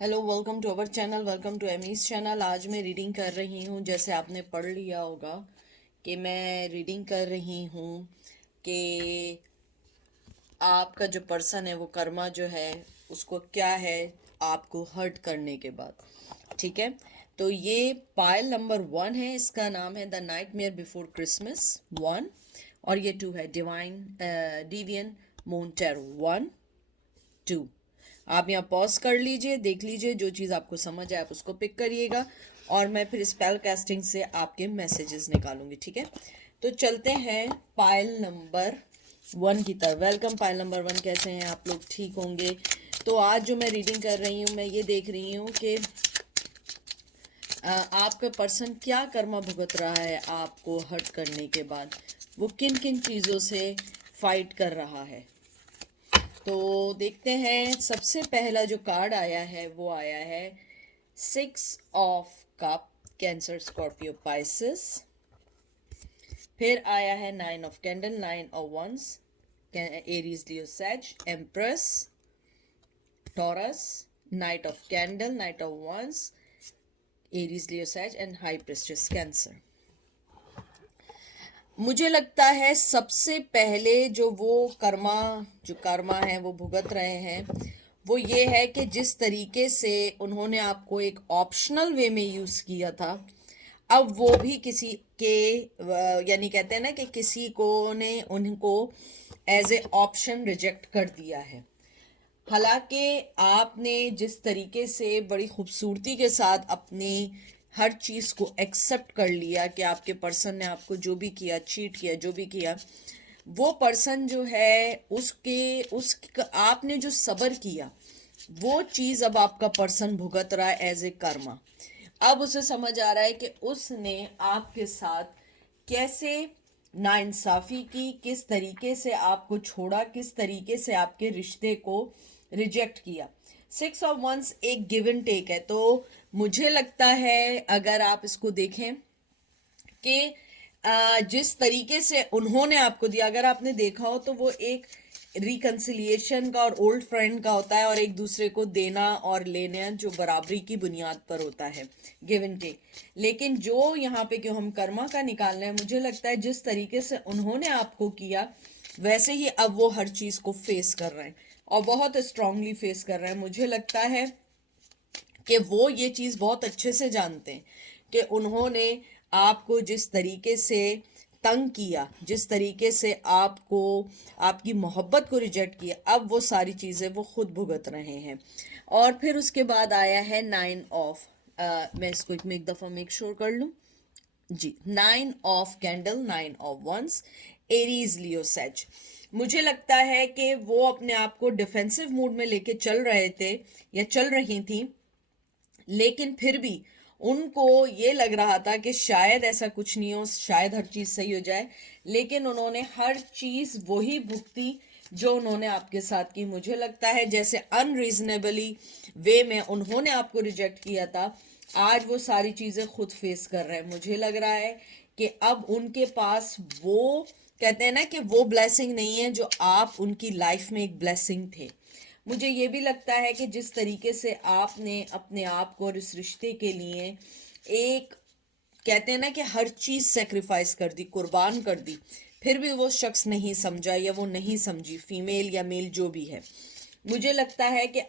Hello, welcome to our channel, welcome to Amy's channel. आज मैं reading कर रही हूँ, जैसे आपने पढ़ लिया होगा कि मैं रीडिंग कर रही हूँ कि आपका जो पर्सन है वो कर्मा जो है उसको क्या है आपको हर्ट करने के बाद। ठीक है, तो ये पायल नंबर 1 है, इसका नाम है the night mayor before Christmas 1। और ये 2 है डिवाइन डिवियन मोन्टेरो 1 2। आप यहाँ पॉज कर लीजिए, देख लीजिए, जो चीज़ आपको समझ आए आप उसको पिक करिएगा और मैं फिर स्पेल कास्टिंग से आपके मैसेजेस निकालूंगी। ठीक है, तो चलते हैं पायल नंबर 1 की तरफ। वेलकम पायल नंबर 1, कैसे हैं आप लोग? ठीक होंगे। तो आज जो मैं रीडिंग कर रही हूँ, मैं ये देख रही हूँ कि आपका पर्सन क्या कर्मा भुगत रहा है आपको हर्ट करने के बाद, वो किन किन चीज़ों से फाइट कर रहा है। तो देखते हैं, सबसे पहला जो कार्ड आया है वो आया है 6 of cup, Cancer Scorpio Pisces. फिर आया है 9 of candle, 9 of wands, Aries Leo Sag, empress, Taurus, knight of candle, knight of wands, Aries Leo Sag and high prestige cancer. मुझे लगता है सबसे पहले जो कर्मा है वो भुगत रहे हैं वो ये है कि जिस तरीके से उन्होंने आपको एक ऑप्शनल वे में यूज़ किया था, अब वो भी किसी के यानी कहते हैं ना कि किसी को ने उनको एज ए ऑप्शन रिजेक्ट कर दिया है। हालांकि आपने जिस तरीके से बड़ी खूबसूरती के साथ अपनी हर चीज़ को एक्सेप्ट कर लिया कि आपके पर्सन ने आपको जो भी किया, चीट किया, जो भी किया, वो पर्सन जो है उस आपने जो सब्र किया वो चीज़ अब आपका पर्सन भुगत रहा है एज ए कर्मा। अब उसे समझ आ रहा है कि उसने आपके साथ कैसे नाइंसाफ़ी की, किस तरीके से आपको छोड़ा, किस तरीके से आपके रिश्ते को रिजेक्ट किया। 6 ऑफ वंस एक गिव एंड टेक है, तो मुझे लगता है अगर आप इसको देखें कि जिस तरीके से उन्होंने आपको दिया, अगर आपने देखा हो तो वो एक रिकन्सिलिएशन का और ओल्ड फ्रेंड का होता है, और एक दूसरे को देना और लेना जो बराबरी की बुनियाद पर होता है, गिव एंड टेक। लेकिन जो यहाँ पे क्यों हम कर्मा का निकालना है, मुझे लगता है जिस तरीके से उन्होंने आपको किया वैसे ही अब वो हर चीज़ को फेस कर रहे हैं और बहुत स्ट्रांगली फेस कर रहे हैं। मुझे लगता है कि वो ये चीज़ बहुत अच्छे से जानते हैं कि उन्होंने आपको जिस तरीके से तंग किया, जिस तरीके से आपको आपकी मोहब्बत को रिजेक्ट किया, अब वो सारी चीज़ें वो खुद भुगत रहे हैं। और फिर उसके बाद आया है 9 ऑफ, मैं इसको एक दफ़ा मेक श्योर कर लूँ जी, 9 of candle, 9 of wands, Aries Leo says. मुझे लगता है कि वो अपने आप को डिफेंसिव मूड में लेके चल रहे थे या चल रही थी, लेकिन फिर भी उनको ये लग रहा था कि शायद ऐसा कुछ नहीं हो, शायद हर चीज़ सही हो जाए, लेकिन उन्होंने हर चीज़ वही भुगती जो उन्होंने आपके साथ की। मुझे लगता है जैसे अनरीजनेबली वे में उन्होंने आपको रिजेक्ट किया था, आज वो सारी चीज़ें खुद फेस कर रहे हैं। मुझे लग रहा है कि अब उनके पास वो कहते हैं ना कि वो ब्लेसिंग नहीं है जो आप उनकी लाइफ में एक ब्लेसिंग थे। मुझे ये भी लगता है कि जिस तरीके से आपने अपने आप को और इस रिश्ते के लिए एक कहते हैं ना कि हर चीज़ सेक्रीफाइस कर दी, कुर्बान कर दी, फिर भी वो शख्स नहीं समझा या वो नहीं समझी, फीमेल या मेल जो भी है। मुझे लगता है कि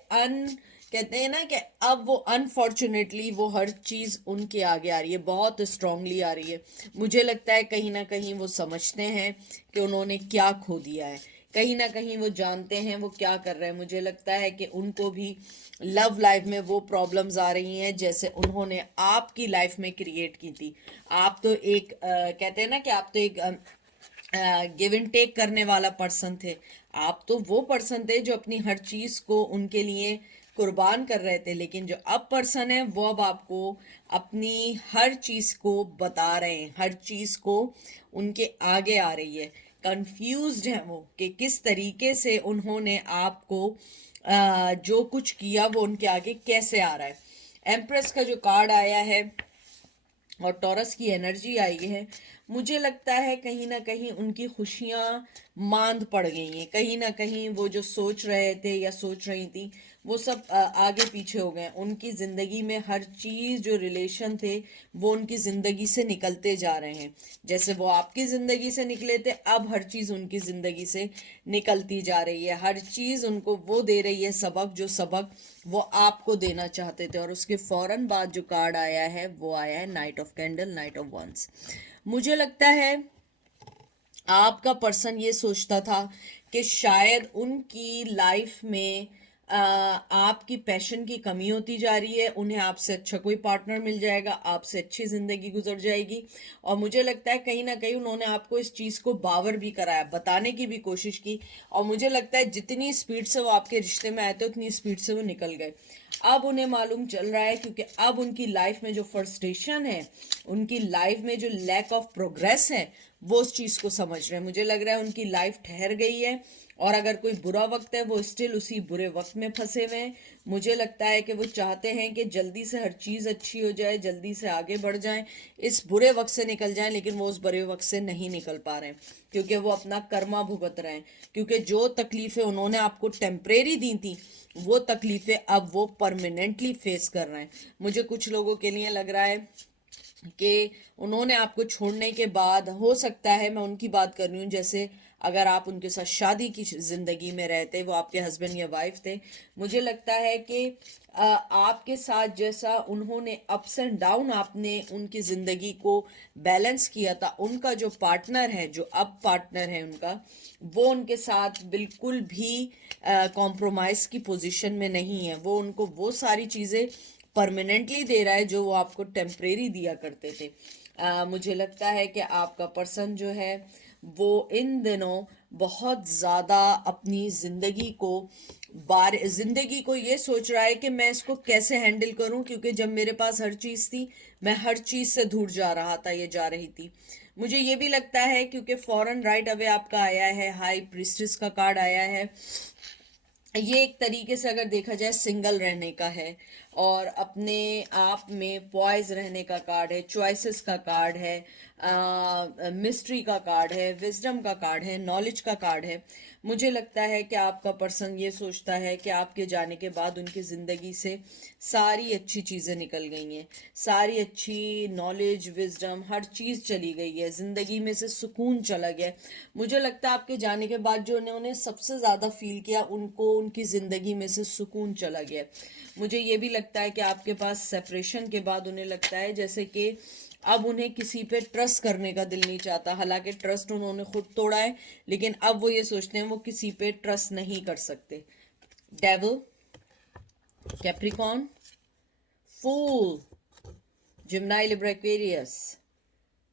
कहते हैं ना कि अब वो अनफॉर्चुनेटली वो हर चीज़ उनके आगे आ रही है, बहुत स्ट्रांगली आ रही है। मुझे लगता है कहीं ना कहीं वो समझते हैं कि उन्होंने क्या खो दिया है, कहीं ना कहीं वो जानते हैं वो क्या कर रहे हैं। मुझे लगता है कि उनको भी लव लाइफ में वो प्रॉब्लम्स आ रही हैं जैसे उन्होंने आपकी लाइफ में क्रिएट की थी। आप तो एक कहते हैं ना कि आप तो एक गिव एंड टेक करने वाला पर्सन थे। आप तो वो पर्सन थे जो अपनी हर चीज़ को उनके लिए कुर्बान कर रहे थे, लेकिन जो अब पर्सन है वो अब आपको अपनी हर चीज़ को बता रहे हैं, हर चीज़ को उनके आगे आ रही है। कंफ्यूज्ड हैं वो कि किस तरीके से उन्होंने आपको जो कुछ किया वो उनके आगे कैसे आ रहा है। एम्प्रेस का जो कार्ड आया है और टॉरस की एनर्जी आई है, मुझे लगता है कहीं ना कहीं उनकी खुशियाँ मांद पड़ गई हैं। कहीं ना कहीं वो जो सोच रहे थे या सोच रही थी वो सब आगे पीछे हो गए। उनकी ज़िंदगी में हर चीज़, जो रिलेशन थे वो उनकी ज़िंदगी से निकलते जा रहे हैं। जैसे वो आपकी ज़िंदगी से निकले थे, अब हर चीज़ उनकी ज़िंदगी से निकलती जा रही है। हर चीज़ उनको वो दे रही है सबक, जो सबक वो आपको देना चाहते थे। और उसके फौरन बाद जो कार्ड आया है वो आया है knight of candle, knight of wands. मुझे लगता है आपका पर्सन ये सोचता था कि शायद उनकी लाइफ में आपकी पैशन की कमी होती जा रही है, उन्हें आपसे अच्छा कोई पार्टनर मिल जाएगा, आपसे अच्छी ज़िंदगी गुजर जाएगी। और मुझे लगता है कहीं ना कहीं उन्होंने आपको इस चीज़ को बावर भी कराया, बताने की भी कोशिश की। और मुझे लगता है जितनी स्पीड से वो आपके रिश्ते में आए थे उतनी स्पीड से वो निकल गए। अब उन्हें मालूम चल रहा है, क्योंकि अब उनकी लाइफ में जो फ्रस्ट्रेशन है, उनकी लाइफ में जो लैक ऑफ प्रोग्रेस है, वो उस चीज़ को समझ रहे हैं। मुझे लग रहा है उनकी लाइफ ठहर गई है, और अगर कोई बुरा वक्त है वो स्टिल उसी बुरे वक्त में फंसे हुए हैं। मुझे लगता है कि वो चाहते हैं कि जल्दी से हर चीज़ अच्छी हो जाए, जल्दी से आगे बढ़ जाएं, इस बुरे वक्त से निकल जाएं, लेकिन वो उस बुरे वक्त से नहीं निकल पा रहे हैं, क्योंकि वो अपना कर्मा भुगत रहे हैं। क्योंकि जो तकलीफ़ें उन्होंने आपको टेम्परेरी दी थी, वो तकलीफ़ें अब वो परमानेंटली फेस कर रहे हैं। मुझे कुछ लोगों के लिए लग रहा है कि उन्होंने आपको छोड़ने के बाद, हो सकता है, मैं उनकी बात कर रही हूँ, जैसे अगर आप उनके साथ शादी की ज़िंदगी में रहते, वो आपके हस्बैंड या वाइफ थे, मुझे लगता है कि आपके साथ जैसा उन्होंने अप्स एंड डाउन, आपने उनकी ज़िंदगी को बैलेंस किया था, उनका जो पार्टनर है, जो अब पार्टनर है उनका, वो उनके साथ बिल्कुल भी कॉम्प्रोमाइज़ की पोजीशन में नहीं है। वो उनको वो सारी चीज़ें परमानेंटली दे रहा है जो वो आपको टेम्परेरी दिया करते थे। मुझे लगता है कि आपका पर्सन जो है वो इन दिनों बहुत ज़्यादा अपनी ज़िंदगी को ये सोच रहा है कि मैं इसको कैसे हैंडल करूं, क्योंकि जब मेरे पास हर चीज़ थी, मैं हर चीज़ से दूर जा रहा था, ये जा रही थी। मुझे ये भी लगता है, क्योंकि फॉरन राइट अवे आपका आया है, हाई प्रीस्टेस का कार्ड आया है, ये एक तरीके से अगर देखा जाए सिंगल रहने का है, और अपने आप में पॉइज रहने का कार्ड है, चॉइसेस का कार्ड है, मिस्ट्री का कार्ड है, विजडम का कार्ड है, नॉलेज का कार्ड है। मुझे लगता है कि आपका पर्सन ये सोचता है कि आपके जाने के बाद उनकी ज़िंदगी से सारी अच्छी चीज़ें निकल गई हैं, सारी अच्छी नॉलेज, विजडम, हर चीज़ चली गई है, ज़िंदगी में से सुकून चला गया है। मुझे लगता है आपके जाने के बाद जो उन्होंने सबसे ज़्यादा फील किया, उनको उनकी ज़िंदगी में से सुकून चला गया। मुझे ये भी लगता है कि आपके पास सेपरेशन के बाद उन्हें लगता है जैसे कि अब उन्हें किसी पे ट्रस्ट करने का दिल नहीं चाहता। हालांकि ट्रस्ट उन्होंने खुद तोड़ा है, लेकिन अब वो ये सोचते हैं वो किसी पे ट्रस्ट नहीं कर सकते। Devil, Capricorn, fool, Gemini, Libra, Aquarius,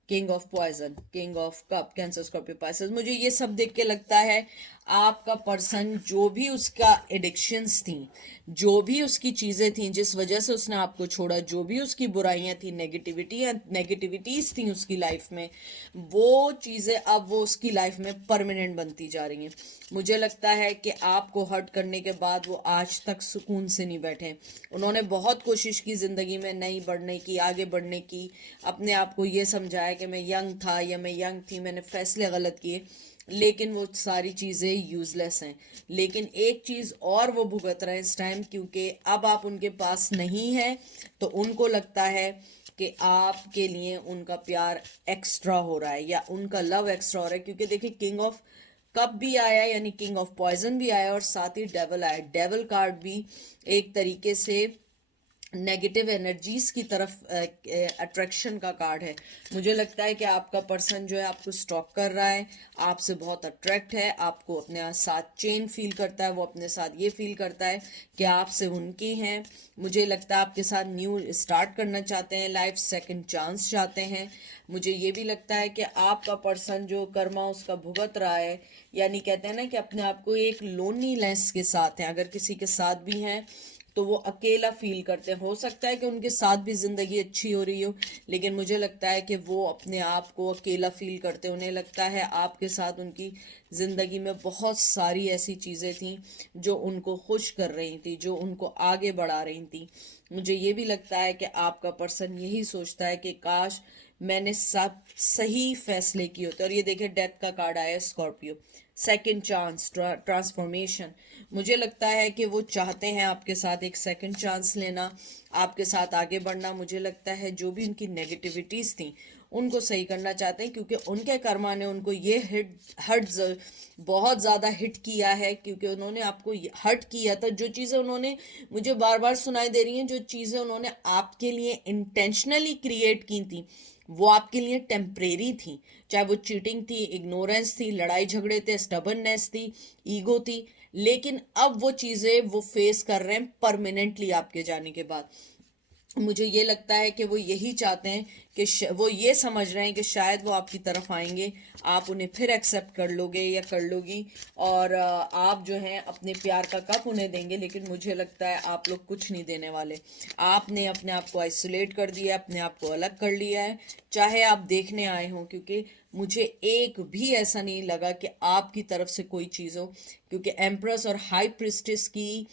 king of poison, king of cup, Cancer, Scorpio, Pisces. मुझे ये सब देख के लगता है आपका पर्सन, जो भी उसका एडिक्शंस थी, जो भी उसकी चीज़ें थी जिस वजह से उसने आपको छोड़ा, जो भी उसकी बुराइयां थी, नेगेटिविटीज़ थी उसकी लाइफ में, वो चीज़ें अब वो उसकी लाइफ में परमानेंट बनती जा रही हैं। मुझे लगता है कि आपको हर्ट करने के बाद वो आज तक सुकून से नहीं बैठे। उन्होंने बहुत कोशिश की ज़िंदगी में नई बढ़ने की, आगे बढ़ने की, अपने आप को ये समझाया कि मैं यंग था या मैं यंग थी, मैंने फैसले गलत किए, लेकिन वो सारी चीज़ें यूज़लेस हैं। लेकिन एक चीज़ और वो भुगत रहे हैं इस टाइम, क्योंकि अब आप उनके पास नहीं हैं, तो उनको लगता है कि आपके लिए उनका प्यार एक्स्ट्रा हो रहा है, या उनका लव एक्स्ट्रा हो रहा है। क्योंकि देखिए, किंग ऑफ कप भी आया, यानी किंग ऑफ पॉइजन भी आया, और साथ ही डेवल आया। डेवल कार्ड भी एक तरीके से नेगेटिव एनर्जीज की तरफ अट्रैक्शन का कार्ड है। मुझे लगता है कि आपका पर्सन जो है आपको स्टॉक कर रहा है, आपसे बहुत अट्रैक्ट है, आपको अपने साथ चेन फील करता है, वो अपने साथ ये फील करता है कि आपसे उनकी हैं। मुझे लगता है आपके साथ न्यू स्टार्ट करना चाहते हैं, लाइफ सेकंड चांस चाहते हैं। मुझे ये भी लगता है कि आपका पर्सन जो कर्मा उसका भुगत रहा है, यानी कहते हैं ना कि अपने आप को एक लोनलीनेस के साथ है, अगर किसी के साथ भी हैं तो वो अकेला फील करते हैं। हो सकता है कि उनके साथ भी ज़िंदगी अच्छी हो रही हो, लेकिन मुझे लगता है कि वो अपने आप को अकेला फील करते हैं। उन्हें लगता है आपके साथ उनकी ज़िंदगी में बहुत सारी ऐसी चीज़ें थी जो उनको खुश कर रही थी, जो उनको आगे बढ़ा रही थी। मुझे ये भी लगता है कि आपका पर्सन यही सोचता है कि काश मैंने सब सही फैसले किए होते। और ये देखिए डेथ का कार्ड आया स्कॉर्पियो, सेकंड चांस, ट्रांसफॉर्मेशन। मुझे लगता है कि वो चाहते हैं आपके साथ एक सेकंड चांस लेना, आपके साथ आगे बढ़ना। मुझे लगता है जो भी उनकी नेगेटिविटीज़ थी उनको सही करना चाहते हैं, क्योंकि उनके कर्मा ने उनको ये हर्ट बहुत ज़्यादा हिट किया है, क्योंकि उन्होंने आपको हर्ट किया था। जो चीज़ें उन्होंने मुझे बार बार सुनाई दे रही हैं, जो चीज़ें उन्होंने आपके लिए इंटेंशनली क्रिएट की थी वो आपके लिए टेम्परेरी थी। चाहे वो चीटिंग थी, इग्नोरेंस थी, लड़ाई झगड़े थे, स्टबर्ननेस थी, ईगो थी, लेकिन अब वो चीज़ें वो फेस कर रहे हैं परमानेंटली आपके जाने के बाद। मुझे ये लगता है कि वो यही चाहते हैं कि वो ये समझ रहे हैं कि शायद वो आपकी तरफ आएंगे, आप उन्हें फिर एक्सेप्ट कर लोगे या कर लोगी, और आप जो हैं अपने प्यार का कप उन्हें देंगे। लेकिन मुझे लगता है आप लोग कुछ नहीं देने वाले। आपने अपने आप को आइसोलेट कर दिया है, अपने आप को अलग कर लिया है, चाहे आप देखने आए हों। क्योंकि मुझे एक भी ऐसा नहीं लगा कि आपकी तरफ से कोई चीज़ हो, क्योंकि एम्प्रेस और हाई प्रिस्टेस की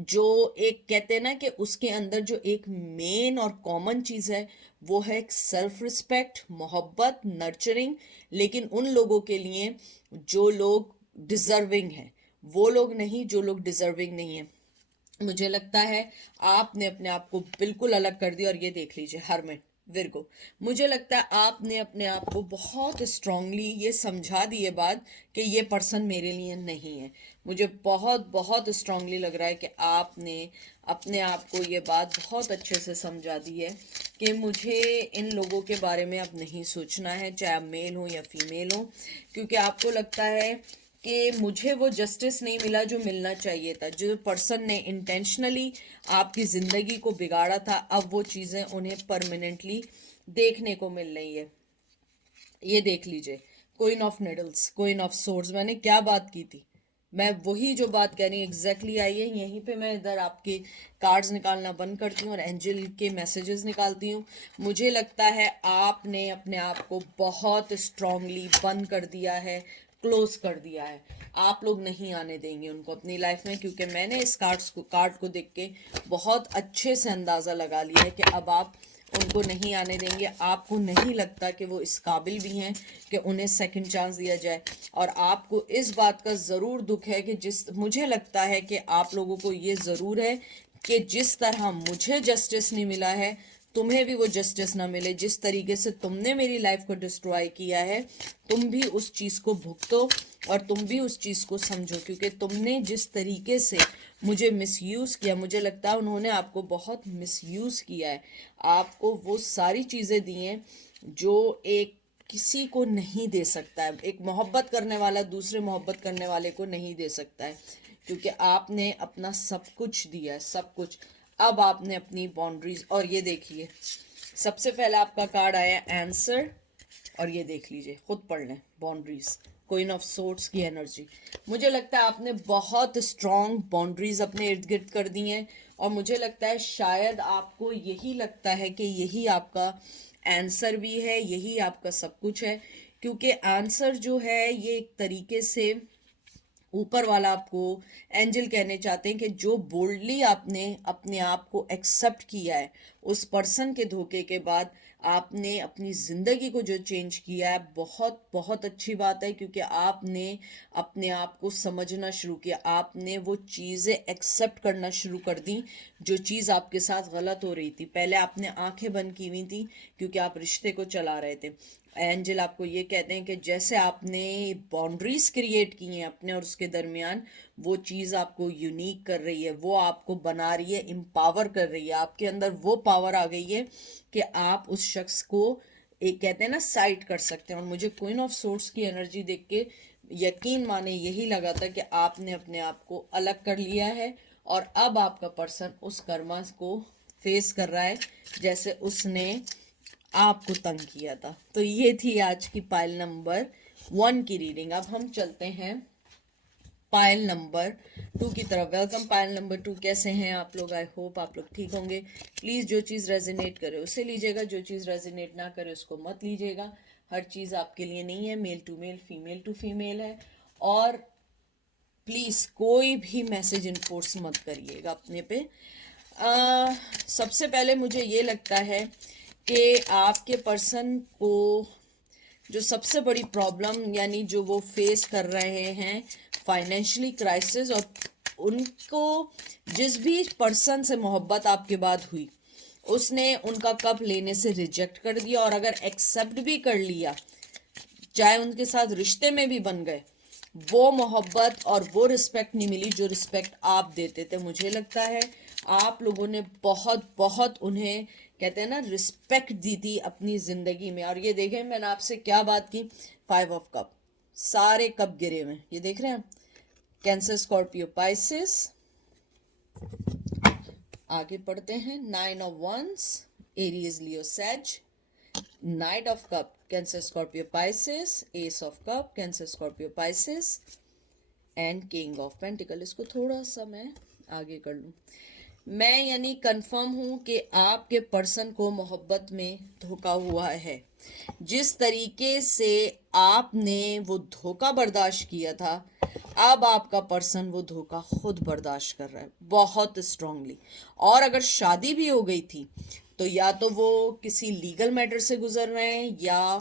जो एक कहते हैं ना कि उसके अंदर जो एक मेन और कॉमन चीज़ है वो है एक सेल्फ रिस्पेक्ट, मोहब्बत, नर्चरिंग। लेकिन उन लोगों के लिए जो लोग डिजर्विंग हैं, वो लोग नहीं जो लोग डिजर्विंग नहीं है। मुझे लगता है आपने अपने आप को बिल्कुल अलग कर दिया। और ये देख लीजिए हरमिट, विर्गो, मुझे लगता है आपने अपने आप को बहुत स्ट्रांगली ये समझा दी है बात कि ये पर्सन मेरे लिए नहीं है। मुझे बहुत बहुत स्ट्रांगली लग रहा है कि आपने अपने आप को ये बात बहुत अच्छे से समझा दी है कि मुझे इन लोगों के बारे में अब नहीं सोचना है, चाहे आप मेल हो या फीमेल हो। क्योंकि आपको लगता है कि मुझे वो जस्टिस नहीं मिला जो मिलना चाहिए था। जो पर्सन ने इंटेंशनली आपकी ज़िंदगी को बिगाड़ा था, अब वो चीज़ें उन्हें परमानेंटली देखने को मिल रही है। ये देख लीजिए, queen of needles, queen of swords, मैंने क्या बात की थी, मैं वही जो बात कह रही हूँ एग्जैक्टली आई है। यहीं पे मैं इधर आपके कार्ड्स निकालना बंद करती हूँ और एंजल के मैसेजेस निकालती हूँ। मुझे लगता है आपने अपने आप को बहुत स्ट्रांगली बंद कर दिया है, क्लोज कर दिया है। आप लोग नहीं आने देंगे उनको अपनी लाइफ में, क्योंकि मैंने इस कार्ड को देख के बहुत अच्छे से अंदाज़ा लगा लिया है कि अब आप उनको नहीं आने देंगे। आपको नहीं लगता कि वो इस काबिल भी हैं कि उन्हें सेकंड चांस दिया जाए। और आपको इस बात का ज़रूर दुख है कि मुझे लगता है कि आप लोगों को ये ज़रूर है कि जिस तरह मुझे जस्टिस नहीं मिला है, तुम्हें भी वो जस्टिस ना मिले। जिस तरीके से तुमने मेरी लाइफ को डिस्ट्रॉय किया है, तुम भी उस चीज़ को भुगतो और तुम भी उस चीज़ को समझो। क्योंकि तुमने जिस तरीके से मुझे मिसयूज़ किया, मुझे लगता है उन्होंने आपको बहुत मिसयूज़ किया है। आपको वो सारी चीज़ें दी हैं जो एक किसी को नहीं दे सकता है। एक मोहब्बत करने वाला दूसरे मोहब्बत करने वाले को नहीं दे सकता है, क्योंकि आपने अपना सब कुछ दिया है, सब कुछ। अब आपने अपनी बाउंड्रीज, और ये देखिए सबसे पहले आपका कार्ड आया आंसर, और ये देख लीजिए, खुद पढ़ लें, बाउंड्रीज, क्वीन ऑफ सोर्ड्स की एनर्जी। मुझे लगता है आपने बहुत स्ट्रॉन्ग बाउंड्रीज अपने इर्द गिर्द कर दी हैं, और मुझे लगता है शायद आपको यही लगता है कि यही आपका आंसर भी है, यही आपका सब कुछ है। क्योंकि आंसर जो है ये एक तरीके से ऊपर वाला आपको एंजल कहने चाहते हैं कि जो बोल्डली आपने अपने आप को एक्सेप्ट किया है, उस पर्सन के धोखे के बाद आपने अपनी ज़िंदगी को जो चेंज किया है, बहुत बहुत अच्छी बात है। क्योंकि आपने अपने आप को समझना शुरू किया, आपने वो चीज़ें एक्सेप्ट करना शुरू कर दी जो चीज़ आपके साथ गलत हो रही थी। पहले आपने आंखें बंद की हुई थी क्योंकि आप रिश्ते को चला रहे थे। एंजल आपको ये कहते हैं कि जैसे आपने बाउंड्रीज क्रिएट की हैं अपने और उसके दरमियान, वो चीज़ आपको यूनिक कर रही है, वो आपको बना रही है, एम्पावर कर रही है। आपके अंदर वो पावर आ गई है कि आप उस शख्स को एक कहते हैं ना साइड कर सकते हैं। और मुझे क्वीन ऑफ सोर्ड्स की एनर्जी देख के यकीन माने यही लगा था कि आपने अपने आप को अलग कर लिया है, और अब आपका पर्सन उस कर्मा को फेस कर रहा है जैसे उसने आपको तंग किया था। तो ये थी आज की पाइल नंबर 1 की रीडिंग। अब हम चलते हैं पाइल नंबर 2 की तरफ। वेलकम पाइल नंबर 2, कैसे हैं आप लोग? आई होप आप लोग ठीक होंगे। प्लीज़ जो चीज़ रेजोनेट करे उसे लीजिएगा, जो चीज़ रेजोनेट ना करे उसको मत लीजिएगा। हर चीज़ आपके लिए नहीं है, male to male, female to female है। और प्लीज़ कोई भी मैसेज इन्फोर्स मत करिएगा अपने पे। सबसे पहले मुझे ये लगता है कि आपके पर्सन को जो सबसे बड़ी प्रॉब्लम यानी जो वो फेस कर रहे हैं फाइनेंशियली क्राइसिस, और उनको जिस भी पर्सन से मोहब्बत आपके बाद हुई उसने उनका कप लेने से रिजेक्ट कर दिया, और अगर एक्सेप्ट भी कर लिया, चाहे उनके साथ रिश्ते में भी बन गए, वो मोहब्बत और वो रिस्पेक्ट नहीं मिली जो रिस्पेक्ट आप देते थे। मुझे लगता है आप लोगों ने बहुत बहुत उन्हें कहते हैं ना रिस्पेक्ट दी थी अपनी ज़िंदगी में। और ये देखें मैंने आपसे क्या बात की, 5 ऑफ कप, सारे कप गिरे हुए, ये देख रहे हैं। Cancer, Scorpio, Pisces. आगे पढ़ते हैं। 9 of wands, Aries, Leo, Sag. Knight of cup, Cancer, Scorpio, Pisces. Ace of cup, Cancer, Scorpio, Pisces. And king of pentacle. इसको थोड़ा सा मैं आगे कर लूँ। मैं यानी कंफर्म हूँ कि आपके पर्सन को मोहब्बत में धोखा हुआ है। जिस तरीके से आपने वो धोखा बर्दाश्त किया था, अब आपका पर्सन वो धोखा खुद बर्दाश्त कर रहा है बहुत स्ट्रांगली। और अगर शादी भी हो गई थी तो या तो वो किसी लीगल मैटर से गुजर रहे हैं या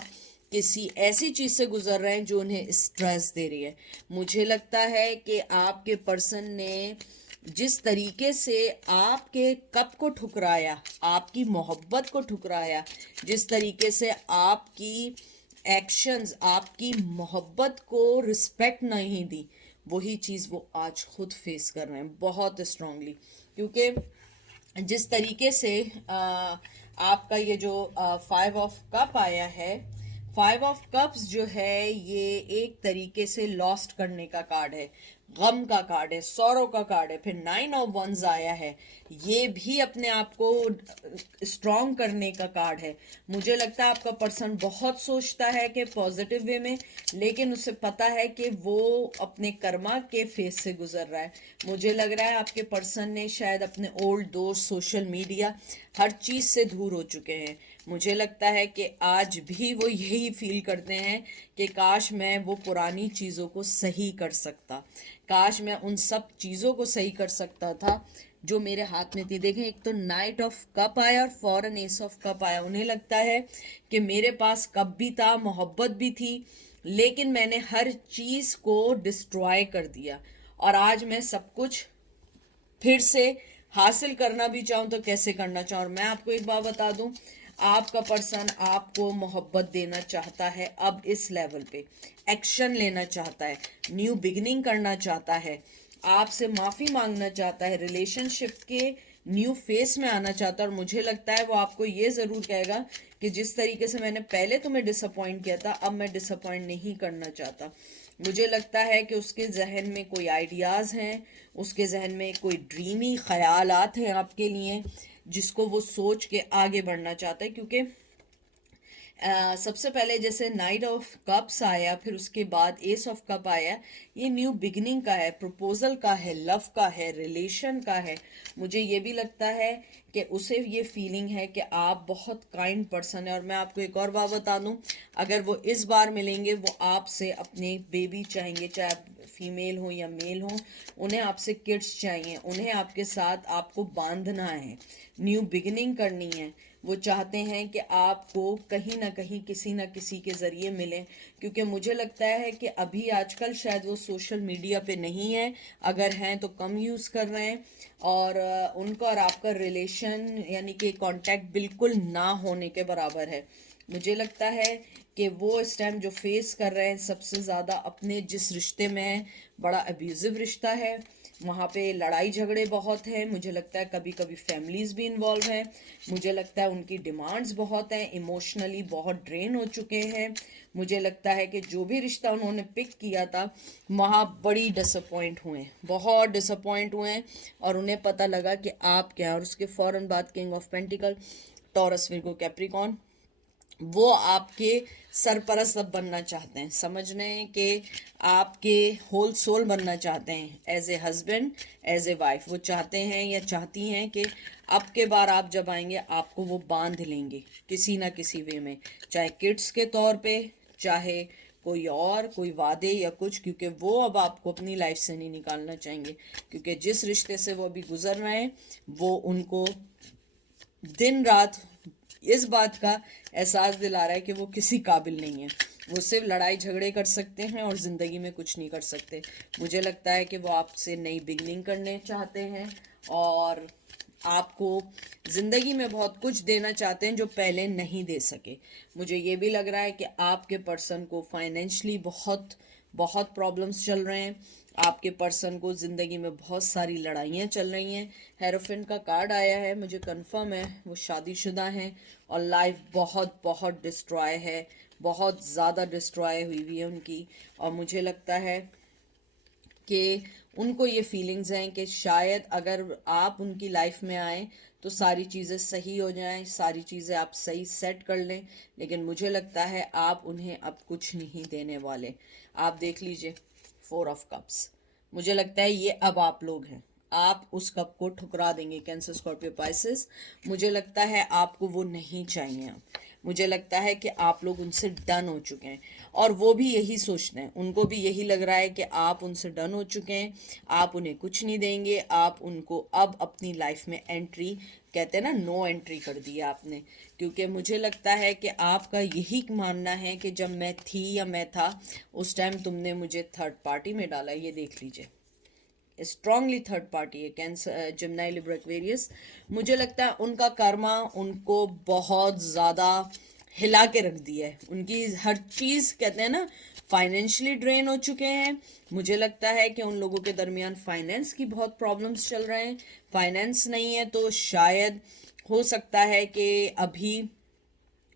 किसी ऐसी चीज़ से गुजर रहे हैं जो उन्हें स्ट्रेस दे रही है। मुझे लगता है कि आपके पर्सन ने जिस तरीके से आपके कप को ठुकराया, आपकी मोहब्बत को ठुकराया, जिस तरीके से आपकी एक्शंस आपकी मोहब्बत को रिस्पेक्ट नहीं दी, वही चीज़ वो आज खुद फेस कर रहे हैं बहुत स्ट्रांगली। क्योंकि जिस तरीके से आपका ये जो 5 ऑफ कप आया है, 5 ऑफ कप्स जो है ये एक तरीके से लॉस्ट करने का कार्ड है, गम का कार्ड है, सौरों का कार्ड है। फिर 9 ऑफ वंस आया है, ये भी अपने आप को स्ट्रॉन्ग करने का कार्ड है। मुझे लगता है आपका पर्सन बहुत सोचता है कि पॉजिटिव वे में, लेकिन उसे पता है कि वो अपने कर्मा के फेस से गुजर रहा है। मुझे लग रहा है आपके पर्सन ने शायद अपने ओल्ड दोस्त, सोशल मीडिया, हर चीज़ से दूर हो चुके हैं। मुझे लगता है कि आज भी वो यही फील करते हैं कि काश मैं वो पुरानी चीज़ों को सही कर सकता, काश मैं उन सब चीज़ों को सही कर सकता था जो मेरे हाथ में थी। देखें, एक तो नाइट ऑफ कप आया और फॉरन एस ऑफ कप आया। उन्हें लगता है कि मेरे पास कप भी था, मोहब्बत भी थी, लेकिन मैंने हर चीज़ को डिस्ट्रॉय कर दिया, और आज मैं सब कुछ फिर से हासिल करना भी चाहूँ तो कैसे करना चाहूँ। और मैं आपको एक बात बता दूँ, आपका पर्सन आपको मोहब्बत देना चाहता है, अब इस लेवल पे एक्शन लेना चाहता है, न्यू बिगिनिंग करना चाहता है, आपसे माफ़ी मांगना चाहता है, रिलेशनशिप के न्यू फेस में आना चाहता है। और मुझे लगता है वो आपको ये ज़रूर कहेगा कि जिस तरीके से मैंने पहले तुम्हें डिसअपॉइंट किया था, अब मैं डिसअपॉइंट नहीं करना चाहता। मुझे लगता है कि उसके जहन में कोई आइडियाज़ हैं, उसके जहन में कोई ड्रीमी ख्यालात हैं आपके लिए, जिसको वो सोच के आगे बढ़ना चाहता है। क्योंकि सबसे पहले जैसे नाइट ऑफ कप्स आया, फिर उसके बाद एस ऑफ कप आया, ये न्यू बिगिनिंग का है, प्रपोजल का है, लव का है, रिलेशन का है। मुझे ये भी लगता है कि उसे ये फीलिंग है कि आप बहुत काइंड पर्सन है। और मैं आपको एक और बात बता दूं, अगर वो इस बार मिलेंगे, वो आपसे अपने बेबी चाहेंगे, चाहे आप फीमेल हो या मेल हो, उन्हें आपसे किड्स चाहिए, उन्हें आपके साथ आपको बांधना है, न्यू बिगिनिंग करनी है। वो चाहते हैं कि आपको कहीं ना कहीं किसी ना किसी के ज़रिए मिलें। क्योंकि मुझे लगता है कि अभी आजकल शायद वो सोशल मीडिया पे नहीं है, अगर हैं तो कम यूज़ कर रहे हैं, और उनका और आपका रिलेशन यानी कि कांटेक्ट बिल्कुल ना होने के बराबर है। मुझे लगता है कि वो इस टाइम जो फेस कर रहे हैं सबसे ज़्यादा अपने जिस रिश्ते में हैं, बड़ा अब्यूज़िव रिश्ता है, वहाँ पे लड़ाई झगड़े बहुत हैं। मुझे लगता है कभी कभी फैमिलीज़ भी इन्वॉल्व हैं। मुझे लगता है उनकी डिमांड्स बहुत हैं, इमोशनली बहुत ड्रेन हो चुके हैं। मुझे लगता है कि जो भी रिश्ता उन्होंने पिक किया था, वहाँ बड़ी डिसअपॉइंट हुए, बहुत डिसअपॉइंट हुए हैं, और उन्हें पता लगा कि आप क्या। और उसके फ़ौरन बाद king of pentacle, taurus, Virgo, Capricorn, वो आपके सरपरस्त अब बनना चाहते हैं, समझ रहे हैं कि आपके होल सोल बनना चाहते हैं, as a husband, as a wife. वो चाहते हैं या चाहती हैं कि अब के बार आप जब आएंगे आपको वो बांध लेंगे किसी ना किसी वे में, चाहे किड्स के तौर पे, चाहे कोई और कोई वादे या कुछ, क्योंकि वो अब आपको अपनी लाइफ से नहीं निकालना चाहेंगे। क्योंकि जिस रिश्ते से वो अभी गुजर रहे हैं, वो उनको दिन रात इस बात का एहसास दिला रहा है कि वो किसी काबिल नहीं है। वो सिर्फ लड़ाई झगड़े कर सकते हैं और ज़िंदगी में कुछ नहीं कर सकते। मुझे लगता है कि वो आपसे नई बिगनिंग करने चाहते हैं और आपको ज़िंदगी में बहुत कुछ देना चाहते हैं जो पहले नहीं दे सके। मुझे ये भी लग रहा है कि आपके पर्सन को फाइनेंशली बहुत बहुत प्रॉब्लम्स चल रहे हैं। आपके पर्सन को ज़िंदगी में बहुत सारी लड़ाइयाँ चल रही हैं। हेरोफिन का कार्ड आया है, मुझे कंफर्म है वो शादीशुदा हैं और लाइफ बहुत बहुत डिस्ट्रॉय है, बहुत ज़्यादा डिस्ट्रॉय हुई है उनकी। और मुझे लगता है कि उनको ये फीलिंग्स हैं कि शायद अगर आप उनकी लाइफ में आए तो सारी चीज़ें सही हो जाएं, सारी चीज़ें आप सही सेट कर लें। लेकिन मुझे लगता है आप उन्हें अब कुछ नहीं देने वाले। आप देख लीजिए 4 ऑफ कप्स। मुझे लगता है ये अब आप लोग हैं, आप उस कप को ठुकरा देंगे कैंसर स्कॉर्पियो पाइसेस। मुझे लगता है आपको वो नहीं चाहिए अब। मुझे लगता है कि आप लोग उनसे डन हो चुके हैं और वो भी यही सोचते हैं, उनको भी यही लग रहा है कि आप उनसे डन हो चुके हैं, आप उन्हें कुछ नहीं देंगे, आप उनको अब अपनी लाइफ में एंट्री, कहते हैं ना, नो एंट्री कर दी आपने। क्योंकि मुझे लगता है कि आपका यही मानना है कि जब मैं थी या मैं था उस टाइम तुमने मुझे थर्ड पार्टी में डाला। ये देख लीजिए, स्ट्रांगली थर्ड पार्टी है कैंसर, जिम्नाई, लिब्रा, एक्वेरियस। मुझे लगता है उनका कर्मा उनको बहुत ज़्यादा हिला के रख दिया है। उनकी हर चीज़, कहते हैं ना, फाइनेंशियली ड्रेन हो चुके हैं। मुझे लगता है कि उन लोगों के दरमियान फाइनेंस की बहुत प्रॉब्लम्स चल रहे हैं। फाइनेंस नहीं है तो शायद हो सकता है कि अभी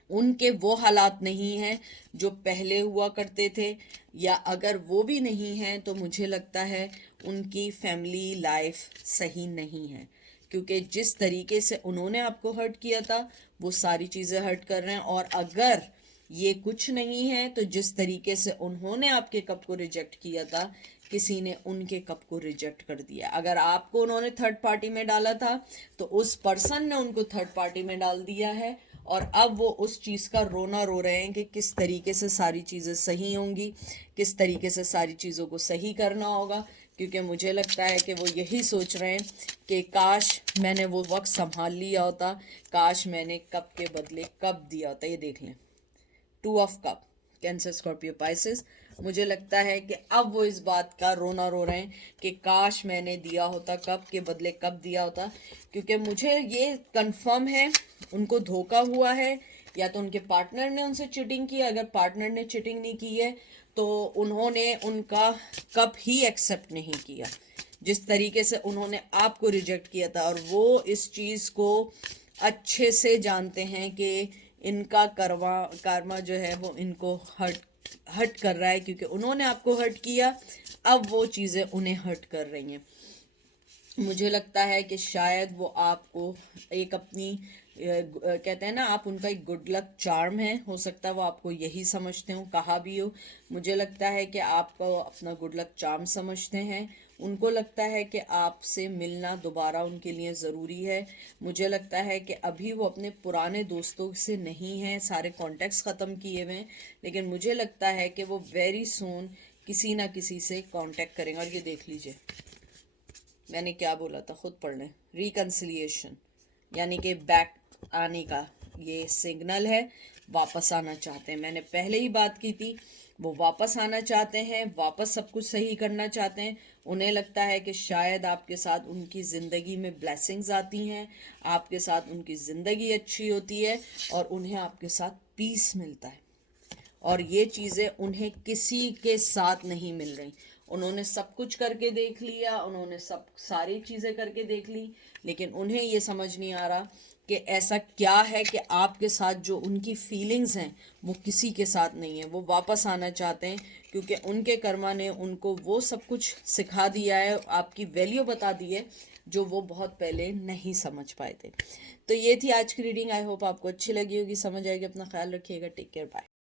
उनके वो हालात नहीं हैं जो पहले हुआ करते थे, या अगर वो भी नहीं हैं तो मुझे लगता है उनकी फैमिली लाइफ सही नहीं है। क्योंकि जिस तरीके से उन्होंने आपको हर्ट किया था वो सारी चीज़ें हर्ट कर रहे हैं। और अगर ये कुछ नहीं है तो जिस तरीके से उन्होंने आपके कप को रिजेक्ट किया था, किसी ने उनके कप को रिजेक्ट कर दिया। अगर आपको उन्होंने थर्ड पार्टी में डाला था तो उस पर्सन ने उनको थर्ड पार्टी में डाल दिया है और अब वो उस चीज़ का रोना रो रहे हैं कि किस तरीके से सारी चीज़ें सही होंगी, किस तरीके से सारी चीज़ों को सही करना होगा। क्योंकि मुझे लगता है कि वो यही सोच रहे हैं कि काश मैंने वो वक्त संभाल लिया होता, काश मैंने कप के बदले कप दिया होता। ये देख लें, 2 of cup, Cancer, Scorpio, Pisces. मुझे लगता है कि अब वो इस बात का रोना रो रहे हैं कि काश मैंने दिया होता, कप के बदले कप दिया होता। क्योंकि मुझे ये कंफर्म है उनको धोखा हुआ है, या तो उनके पार्टनर ने उनसे चीटिंग की। अगर पार्टनर ने चीटिंग नहीं की है तो उन्होंने उनका कप ही एक्सेप्ट नहीं किया, जिस तरीके से उन्होंने आपको रिजेक्ट किया था। और वो इस चीज़ को अच्छे से जानते हैं कि इनका कर्मा जो है वो इनको हर्ट कर रहा है, क्योंकि उन्होंने आपको हर्ट किया, अब वो चीज़ें उन्हें हर्ट कर रही हैं। मुझे लगता है कि शायद वो आपको एक अपनी कहते हैं ना, आप उनका एक गुड लक चार्म है। हो सकता है वो आपको यही समझते हो, कहा भी हो। मुझे लगता है कि आपको अपना गुड लक चार्म समझते हैं। उनको लगता है कि आपसे मिलना दोबारा उनके लिए ज़रूरी है। मुझे लगता है कि अभी वो अपने पुराने दोस्तों से नहीं हैं, सारे कॉन्टेक्ट्स ख़त्म किए हुए हैं। लेकिन मुझे लगता है कि वो वेरी सून किसी ना किसी से कांटेक्ट करेंगे। और ये देख लीजिए, मैंने क्या बोला था, खुद पढ़ लें। रिकन्सिलिएशन यानी कि बैक आने का ये सिग्नल है, वापस आना चाहते हैं। मैंने पहले ही बात की थी, वो वापस आना चाहते हैं, वापस सब कुछ सही करना चाहते हैं। उन्हें लगता है कि शायद आपके साथ उनकी ज़िंदगी में ब्लेसिंग्स आती हैं, आपके साथ उनकी ज़िंदगी अच्छी होती है और उन्हें आपके साथ पीस मिलता है। और ये चीज़ें उन्हें किसी के साथ नहीं मिल रही। उन्होंने सब कुछ करके देख लिया, उन्होंने सब सारी चीज़ें करके देख ली, लेकिन उन्हें ये समझ नहीं आ रहा कि ऐसा क्या है कि आपके साथ जो उनकी फीलिंग्स हैं वो किसी के साथ नहीं है। वो वापस आना चाहते हैं क्योंकि उनके कर्मा ने उनको वो सब कुछ सिखा दिया है, आपकी वैल्यू बता दी है जो वो बहुत पहले नहीं समझ पाए थे। तो ये थी आज की रीडिंग। आई होप आपको अच्छी लगी होगी, समझ आएगी। अपना ख्याल रखिएगा। Take care, bye.